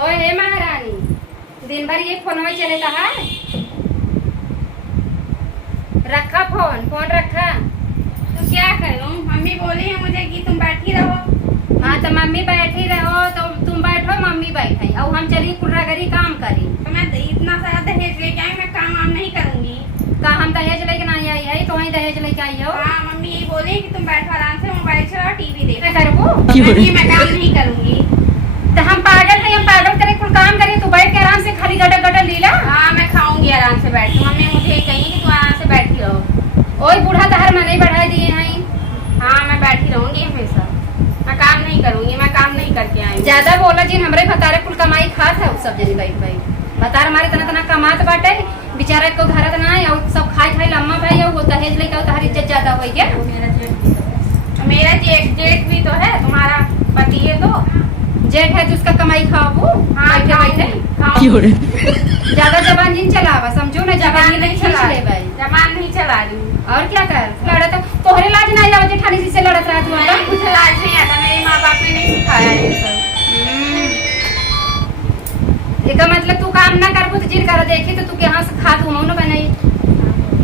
हे महारानी, दिन भर ये फोन में चलेता है। रखा फोन, फोन रखा। तो क्या करूं? मम्मी बोली है मुझे कि तुम बैठी रहो। हाँ तो मम्मी बैठी रहो तो तुम बैठो, मम्मी बैठे और हम चली कुर्रागरी काम करी। तो मैं इतना सारा दहेज लेके आई, मैं काम वाम नहीं करूंगी। का हम दहेज लेके नहीं आई है, तो वही दहेज लेके आई हो। हाँ मम्मी यही बोली कि तुम बैठो आराम से, मोबाइल चलाओ, टीवी देखो। करबो नहीं, मैं काम नहीं करूंगी। तो हम पागल है, हम पागल करे कुल काम करे, तू बैठ के आराम से खाली गटर गटर लीला। हाँ मैं खाऊंगी आराम से बैठ के। मम्मी मुझे कही कि तू आराम से बैठी रहो। ओए बूढ़ा तहर मैंने बढ़ा दिए हैं। हाँ मैं बैठी रहूंगी हमेशा, मैं काम नहीं करूंगी, मैं काम नहीं करके आई। ज्यादा बोला जी, हमरे भतारे कुल कमाई खात है सब जन बैठ बैठ। भतार हमारे तना तना कमात बाटे, बेचारा को घर ना है और सब खाई खाई लम्मा भाई और वो दहेज लेके और तहर इज्जत ज्यादा हो गया। मेरा जेठ भी तो है, तुम्हारा पति है तो जेठ है तो उसका कमाई खाओ। हाँ बैठे बैठे ज्यादा जबान जिन चलावा, समझो ना, जबान नहीं चला ले भाई। जबान नहीं चला रही हूँ। और क्या कर लड़त तोहरे लाज नहीं आवे जेठानी जी से लड़त रहा तू। नहीं, मुझे लाज नहीं आता, मेरे माँ बाप ने नहीं सिखाया ये सब। इसका मतलब तू काम ना करबो तो जिन कर देखी तो तू के हां से खात हूं ना बनाई।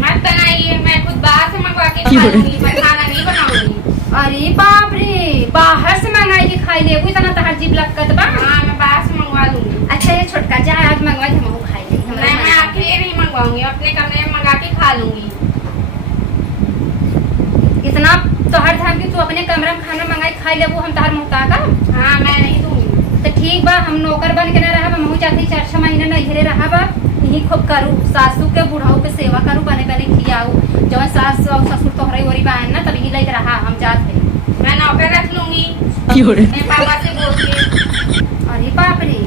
मत बनाइए, मैं खुद बाहर से मंगवा के खा लूंगी, मैं खाना नहीं बनाऊंगी। अरे बाप रे, बाहर से मंगाई के खाई ले, इतना तहर जीभ लक्कत बा। हाँ मैं बाहर से मंगवा लूंगी। अच्छा ये छोटका जा आज मंगवाई हम वो खाई ले। मैं आपके लिए नहीं मंगवाऊंगी, अपने कमरे में मंगा के खा लूंगी। इतना तोहर धाम कि तू अपने कमरे में खाना मंगाई खाई ले, वो हम तहर मुहता का। हाँ मैं नहीं दूंगी। तो ठीक बा, हम नौकर बन के ना रहब, हमहू जाती 4-6 महीने नहीं घरे रहब, यही खूब करू, सासू के बुढ़ाऊ के सेवा करू, बने बने खियाऊ। जब सास और ससुर तोहरे ओरी बाहन ना तभी लग रहा हम जात है। मैं नौकर रख लूंगी मैं पापा से बोल के। अरे बाप रे,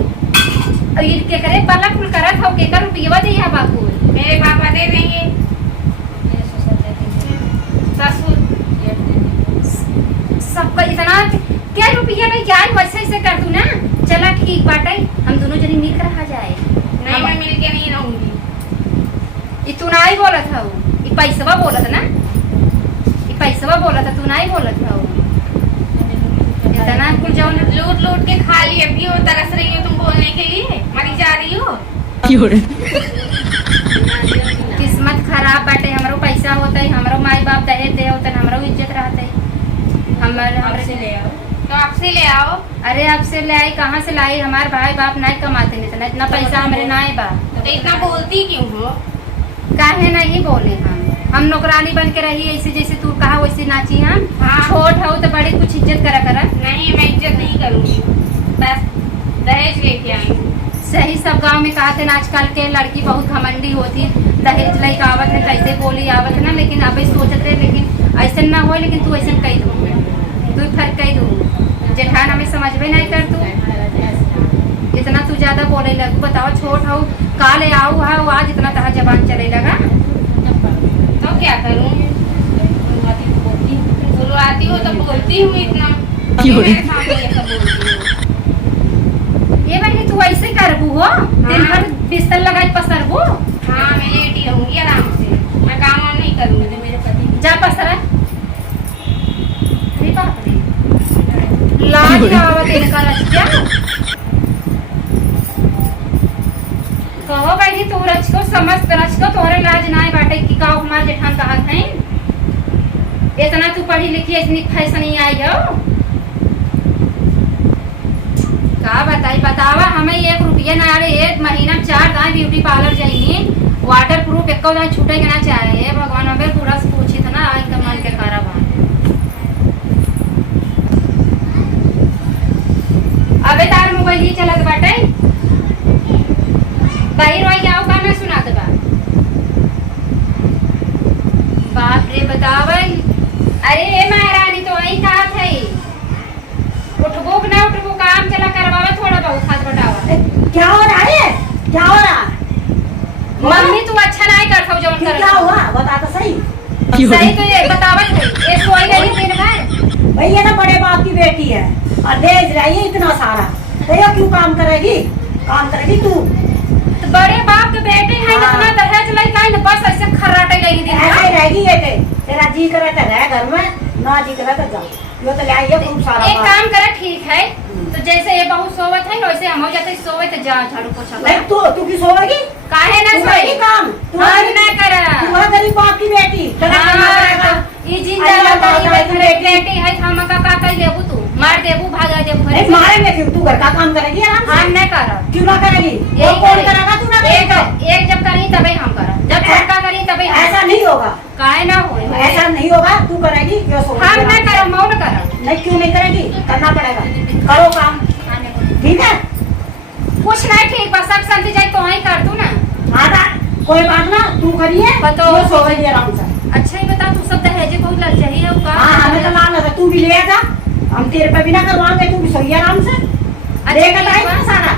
और ये के करे बाला कुल करत हो, के कर रुपया दिया बाबू। मेरे पापा दे देंगे, ससुर सबका इतना क्या रुपया नहीं जाए, वैसे ऐसे कर दूं ना। चला ठीक बाटे, हम दोनों जनी मिल कर रहा जाए। नहीं मैं मिल के नहीं रहूंगी। ये तू नहीं बोलत हो, ये पैसवा बोलत ना, ये पैसवा बोलत, तू नहीं बोलत हो। इतना कुल जाओ ना, लूट लूट के खा लिए, अभी हो तरस रही हो तुम बोलने के लिए, मरी जा रही हो। किस्मत खराब बाटे, हमरो पैसा होता है, हमरो माई बाप दहेज दे होता, हमरो इज्जत रहते हमरे से ले आओ तो आपसे ले आओ। अरे आपसे ले आई, कहाँ से लाई? हमारे भाई बाप नहीं कमाते, नहीं इतना पैसा हमरे नहीं बा। तो इतना बोलती क्यों हो? काहे नहीं बोले हम नौकरानी बन के रही ऐसे जैसे तू कहा वैसे नाची हम। हाँ। छोट हो तो बड़ी कुछ इज्जत करा करा। नहीं मैं इज्जत नहीं करूंगी, बस दहेज लेके आई हूँ। सही सब गांव में कहते हैं आजकल के लड़की बहुत घमंडी होती, दहेज लेके आवत है, कैसे बोली आवत है ना, लेकिन अभी सोचत रहे, लेकिन ऐसा ना हो, लेकिन तू ऐसा कही दू, तू फर्क कही दू, जेठान हमें समझ में नहीं कर तू इतना तू ज्यादा बोले लगू। बताओ छोट हो का ले आओ है आज इतना तहा जबान चले लगा तो क्या करूँ? बुलवाती हो तो बोलती हूँ इतना, मेरे सामने ये सब बोलती हो। ये बहनी तू ऐसे करबू हो, दिन भर बिस्तर लगाई पसरबू। हाँ मैं लेटी रहूंगी आराम से, मैं काम वाम नहीं करूंगी। मेरे पति जा पसरा। अरे बाप रे, लाज आवत इनका रचिया। कहो बहनी तू रच को समझ रच को तोहरे लाज नाई बाटे कि का हमार जेठान कहत हैं। इतना तू पढ़ी लिखी इतनी फैशन ही आई हो, का बताई बतावा हमें 1 रुपया ना आवे, 1 महीना 4 दाएं ब्यूटी पार्लर जाइए, वाटर प्रूफ एक दाएं छूटे के ना चाहे। भगवान हमें पूरा से पूछी था ना, आज का मन के खराब है। अबे तार मोबाइल ही चलत बाटे, बाहर आई आओ का मैं सुना दे बाप रे बतावन। अरे ए महारानी तो वही कहा थे, उठबो ना उठबो, काम चला करवावा थोड़ा बहुत हाथ बटावा। क्या हो रहा है? क्या हो रहा? मम्मी तू अच्छा नहीं करता जो कर। क्या हुआ बता तो सही। सही तो ये बतावन थे, ये सोई गई दिन भर। भैया ना बड़े बाप की बेटी है और दहेज रही है इतना सारा, देखो क्यों काम करेगी? काम करेगी तू तो बड़े बाप के बेटे हैं, इतना दहेज लेके आई ना, बस ऐसे खर्राटे लगी दिन ऐसे भर। रहेगी ये के तेरा जी करे तो रह घर में, ना जी करा तो जाओ यो तो लाइए खूब सारा एक बात। काम करे ठीक है, तो जैसे ये बहुत सोवत है वैसे हम हो जाते सोवे तो जा झाड़ू पोछा नहीं कर। तू की सोएगी काहे ना तू करेगी सोई काम तू हम ना करा। तू गरीब बाप की बेटी तेरा करना पड़ेगा। ई जिंदा अरे गरीब बाबा, है, तू बेटी है हम का कर लेबू तू मार देबू भागा देबू घरे नहीं से। मारेंगे क्यों तू घर का काम करेगी आराम से हम नहीं करब। क्यों ना करेगी वो यही कौन करी। करेगा तू ना एक करेगा एक जब करी तभी हम करब, जब छोटका करी तभी हम ऐसा नहीं होगा काहे ना होए ऐसा नहीं होगा तू करेगी यो सो हम नहीं करब, मौन करब। नहीं क्यों नहीं करेगी करना पड़ेगा करो काम ठीक है कुछ नहीं ठीक बस सब शांति जाए तो वहीं कर तू ना। आधा कोई बात ना तू करिए बताओ। वो सोएगी आराम से अच्छा ही बता तू सब दहेज बहुत लग जाही है का। हाँ हमें तो लाना था तू भी ले जा हम तेरे पे बिना करवाएंगे तू भी सोइए आराम से लेकर ठीक आएगा बा। सारा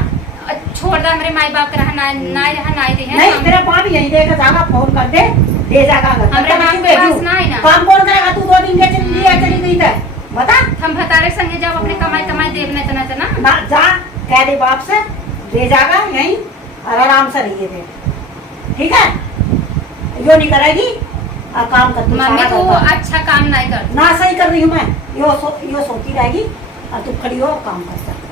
छोड़ दे मेरे माई बाप के रहा ना रहा ना दे नहीं तेरा बाप यही देकर जाएगा फोन कर दे ले जाएगा घर हमरे तब बाप क्यों के पास भेजूं? ना है ना। काम कौन करेगा तू 2 दिन के लिए चली गई था बता हम भतारे संगे जब अपने कमाई कमाई देखने तना तना ना जा कह दे बाप से ले जाएगा यहीं और आराम से रहिए दे ठीक है यो नहीं करेगी और काम कर तू मम्मी सारा तू घर का। अच्छा काम नहीं कर। ना सही कर रही हूँ मैं यो सोती रहेगी और तू खड़ी हो और काम कर सकती